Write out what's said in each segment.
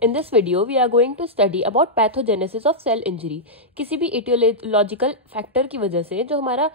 In this video, we are going to study about pathogenesis of cell injury. किसी भी etiological factor की वजह से जो हमारा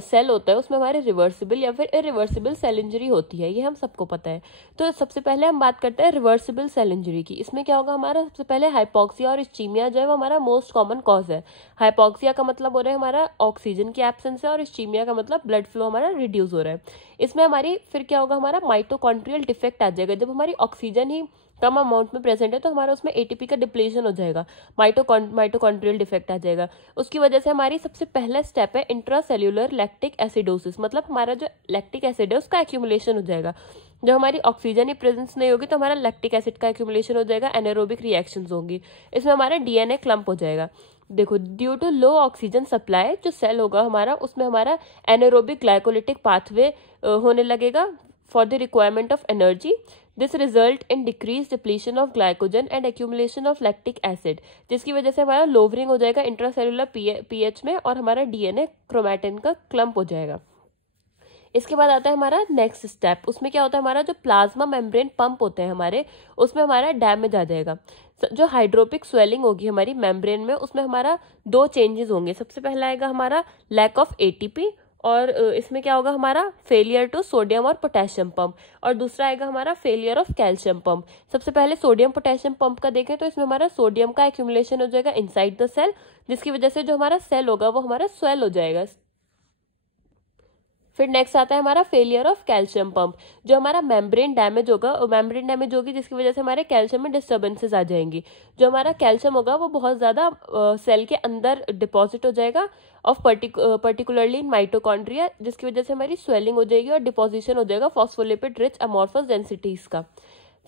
सेल होता है उसमें हमारे रिवर्सिबल या फिर इरिवर्सिबल सेल इंजरी होती है, ये हम सबको पता है। तो सबसे पहले हम बात करते हैं रिवर्सिबल सेल इंजरी की। इसमें क्या होगा, हमारा सबसे पहले हाइपोक्सिया और इस्चीमिया जो है वो हमारा मोस्ट कॉमन कॉज है। हाइपोक्सिया का मतलब हो रहा है हमारा ऑक्सीजन की एब्सेंस है और इस्चीमिया का मतलब ब्लड फ्लो हमारा रिड्यूस हो रहा है। इसमें हमारी फिर क्या होगा, हमारा माइटोकॉन्ड्रियल डिफेक्ट आ जाएगा। जब हमारी ऑक्सीजन ही कम अमाउंट में प्रेजेंट है तो हमारा उसमें एटीपी का डिप्लेशन हो जाएगा, माइटोकॉन्ड्रियल डिफेक्ट आ जाएगा। उसकी वजह से हमारी सबसे पहला स्टेप है इंट्रासेल्यूलर लैक्टिक एसिडोसिस, मतलब हमारा जो लैक्टिक एसिड है उसका एक्यूमुलेशन हो जाएगा। जब हमारी ऑक्सीजन ही प्रेजेंस नहीं होगी तो हमारा लैक्टिक एसिड का एक्यूमुलेशन हो जाएगा, एनारोबिक रिएक्शंस होंगी, इसमें हमारा डीएनए क्लम्प हो जाएगा। देखो, due to low oxygen supply जो सेल होगा हमारा उसमें हमारा एनारोबिक ग्लाइकोलिटिक पाथवे होने लगेगा for the requirement of energy. This result in decrease depletion of glycogen and accumulation of lactic acid, जिसकी वजह से हमारा लोवरिंग हो जाएगा इंट्रासेलुलर पीएच में और हमारा डीएनए क्रोमैटिन का क्लम्प हो जाएगा। इसके बाद आता है हमारा नेक्स्ट स्टेप। उसमें क्या होता है, हमारा जो प्लाज्मा मेम्ब्रेन पंप होते हैं हमारे उसमें हमारा डैमेज आ जाएगा। जो हाइड्रोपिक स्वेलिंग होगी हमारी मेम्ब्रेन में उसमें हमारा दो चेंजेस होंगे। सबसे पहला आएगा हमारा लैक ऑफ एटीपी और इसमें क्या होगा, हमारा फेलियर टू सोडियम और पोटेशियम पंप, और दूसरा आएगा हमारा फेलियर ऑफ कैल्शियम पंप। सबसे पहले सोडियम पोटेशियम पंप का देखें तो इसमें हमारा सोडियम का एक्यूमुलेशन हो जाएगा इनसाइड द सेल, जिसकी वजह से जो हमारा सेल होगा वो हमारा स्वेल हो जाएगा। फिर नेक्स्ट आता है हमारा फेलियर ऑफ कैल्शियम पंप, जो हमारा मेम्ब्रेन डैमेज होगा, मेम्ब्रेन डैमेज होगी जिसकी वजह से हमारे कैल्शियम में डिस्टर्बेंसेस आ जाएंगी। जो हमारा कैल्शियम होगा वो बहुत ज़्यादा सेल के अंदर डिपॉजिट हो जाएगा ऑफ पर्टिकुलरली इन माइटोकॉन्ड्रिया, जिसकी वजह से हमारी स्वेलिंग हो जाएगी और डिपोजिशन हो जाएगा फॉस्फोलिपिड रिच अमॉर्फस डेंसिटीज का।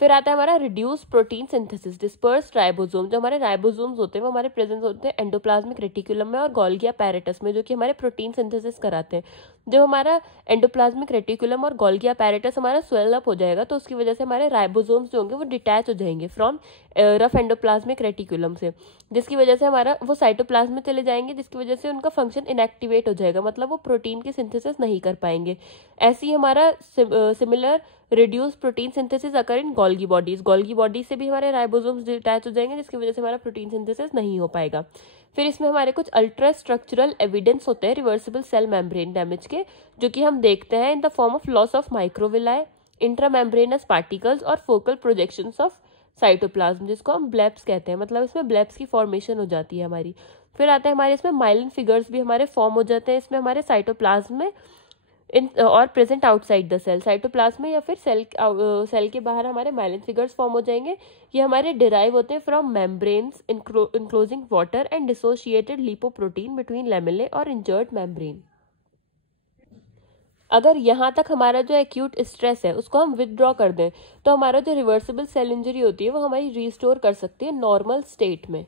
फिर आता है हमारा reduce protein synthesis, disperse ribosome. जो हमारे राइबोसोम्स होते हैं वो हमारे प्रेजेंस होते हैं एंडोप्लाज्मिक रेटिकुलम में और गोल्गी अपैरेटस में, जो कि हमारे प्रोटीन सिंथेसिस कराते हैं। जब हमारा एंडोप्लाज्मिक रेटिकुलम और गोल्गी अपैरेटस हमारा स्वेल अप हो जाएगा तो उसकी वजह से हमारे राइबोसोम्स जो होंगे वो डिटैच हो जाएंगे फ्रॉम रफ एंडोप्लाज्मिक रेटिकुलम से, जिसकी वजह से हमारा वो साइटोप्लाज्म में चले जाएंगे, जिसकी वजह से उनका फंक्शन इनएक्टिवेट हो जाएगा, मतलब वो प्रोटीन की सिंथेसिस नहीं कर पाएंगे। ऐसे ही हमारा सिमिलर रिड्यूस प्रोटीन सिंथेसिस अकर इन गोल्गी बॉडीज। गोल्गी बॉडीज से भी हमारे राइबोसोम्स डिटैच हो जाएंगे, जिसकी वजह से हमारा प्रोटीन सिंथेसिस नहीं हो पाएगा। फिर इसमें हमारे कुछ अल्ट्रा स्ट्रक्चरल एविडेंस होते हैं रिवर्सिबल सेल मेम्ब्रेन डैमेज के, जो कि हम देखते हैं in the form of loss of microvilli, intramembranous particles और फोकल प्रोजेक्शंस ऑफ साइटोप्लाज्म, जिसको हम ब्लेब्स कहते हैं, मतलब इसमें ब्लेब्स की फॉर्मेशन हो जाती है हमारी। फिर आता है हमारे इसमें माइलिन फिगर्स भी हमारे फॉर्म हो जाते हैं इसमें हमारे साइटोप्लाज्म में और present outside the cell. Cytoplasm में या फिर सेल के बाहर हमारे माइलिन फिगर्स फॉर्म हो जाएंगे। ये हमारे डिराइव होते हैं from membranes enclosing water and dissociated lipoprotein between lamellae और इंजर्ड मेम्ब्रेन। अगर यहाँ तक हमारा जो एक्यूट स्ट्रेस है उसको हम विदड्रॉ कर दें तो हमारा जो रिवर्सिबल सेल इंजरी होती है वो हमारी रिस्टोर कर सकती है नॉर्मल स्टेट में।